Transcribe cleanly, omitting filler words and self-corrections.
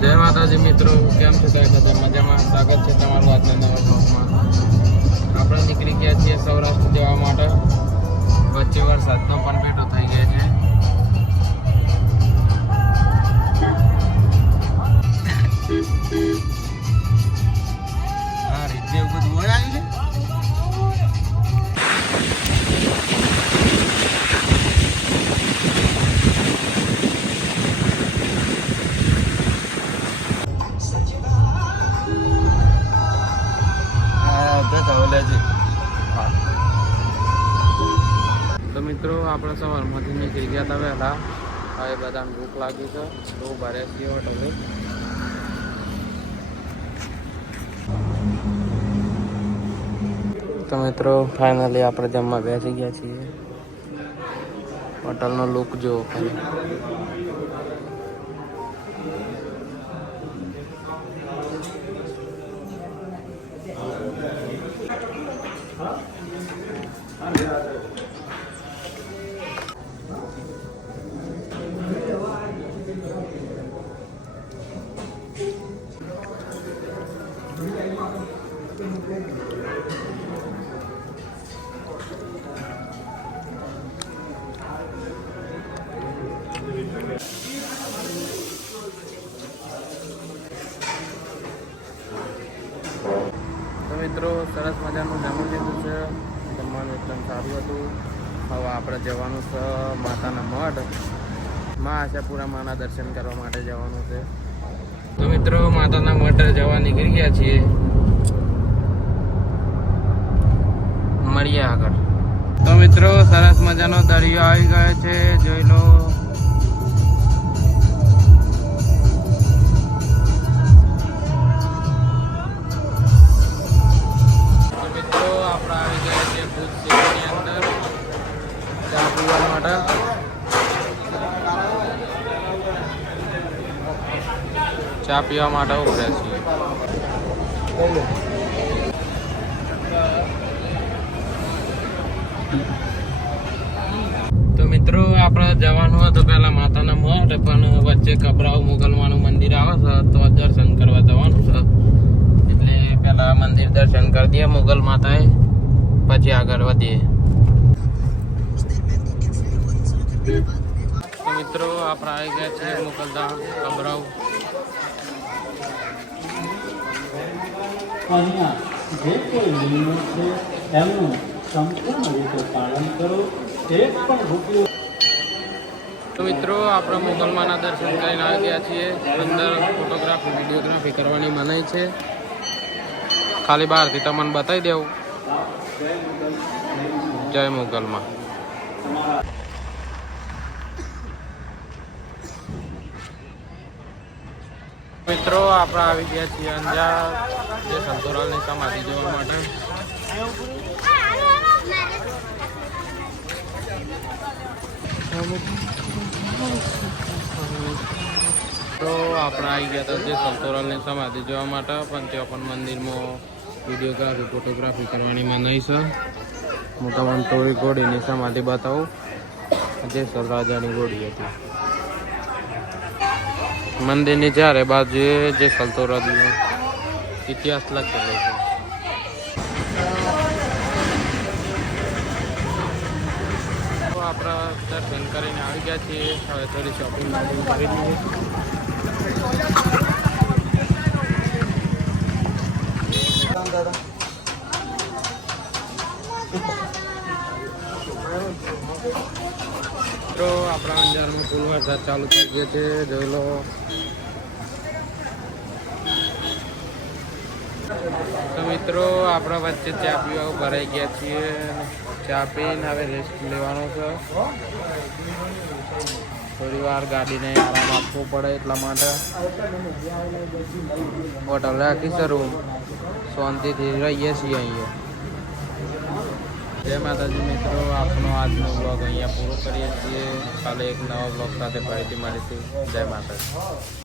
જય માતાજી મિત્રો, કેમ છો તમે બધા મજામાં? સ્વાગત છે તમારું આજના નવા બ્લોગમાં. આપણે નીકળી ગયા છીએ સૌરાષ્ટ્ર જવા માટે. વચ્ચે વરસાદનો પણ ભેટો થઈ ગયા છે. હા રીતે બધું હોય આવી છે. તો મિત્રો આપણે સવારમાંથી નીકળી ગયા હતા વહેલા. હવે બધાને ભૂખ લાગી છે તો ભરે છીએ હોટલે. તો મિત્રો ફાઇનલી આપણે જમવા બેસી ગયા છીએ. હોટલનો લુક જોવો ખાલી. તો મિત્રો સરસ મજાનું જમી લીધું છે. જમવાનું એકદમ સારું હતું. હવે આપણે જવાનું છે માતાના મઢ. મા આશાપુરા માના દર્શન કરવા માટે જવાનું છે. તો મિત્રો માતાના મઢ જવા નીકળી ગયા છીએ. મળીએ આગળ. તો મિત્રો સરસ મજાનો દરિયો આવી ગયો છે, જોઈ લો. ચા પીવા માટે ઉભર્યા છીએ. તો મિત્રો આપણે જવાનું હતું પહેલા માતાના મઢ, પણ વચ્ચે કબરાવ મુગલમાનું મંદિર આવે છે તો દર્શન કરવા જવાનું છે. એટલે પહેલા મંદિર દર્શન કરી દઈએ મુગલ માતાએ, પછી આગળ વધીએ. તો મિત્રો આપણે આવી ગયા છે મુગલધામ કબરાવ. અહીંયા જે કોઈ નિયમો છે એમનું સંપૂર્ણ રીતે પાલન કરો. એક પણ રૂપિયો. તો મિત્રો આપણે મુગલમાના દર્શન કરીને આવી ગયા છીએ. અંદર ફોટોગ્રાફી વિડીયોગ્રાફી કરવાની મનાઈ છે. ખાલી બહારથી તમને બતાવી દેવું. જય મુગલમાં. મિત્રો આપણે આવી ગયા છીએ અંજાર, જે સંતોલાલની સમાધિ જોવા માટે. તો આપણે આવી ગયા હતા જે સંતોલાલની સમાધિ જોવા માટે, પણ ત્યાં પણ મંદિરમાં વિડીયોગ્રાફી ફોટોગ્રાફી કરવાની મનાઈ છે. હું તમને થોડી ઘોડીની સમાધિ બતાવું, જે રાજાની ઘોડી હતી. મંદિરની ચારે બાજુએ જે સલ્તોરલનો ઇતિહાસ લખેલો છે. તો આપણે દર્શન કરીને આવી ગયા છીએ. હવે થોડી શોપિંગ કરી લઈએ. તો આપણા અંજારમાં ફૂલ વરસાદ ચાલુ થઈ ગયો છે, જોઈ લો. તો મિત્રો આપણા વચ્ચે ચા પીવા ભરાઈ ગયા છીએ. ચા પીને હવે રેસ્ટ લેવાનો છે. થોડી વાર ગાડીને આરામ આપવો પડે એટલા માટે હોટલ રાખી છે રૂમ. શાંતિથી રહીએ છીએ અહીંયા. જય માતાજી મિત્રો, આપણો આજનો બ્લોગ અહીંયા પૂરો કરીએ છીએ. કાલે એક નવા બ્લોગ સાથે ફરીથી મળીશું. જય માતાજી.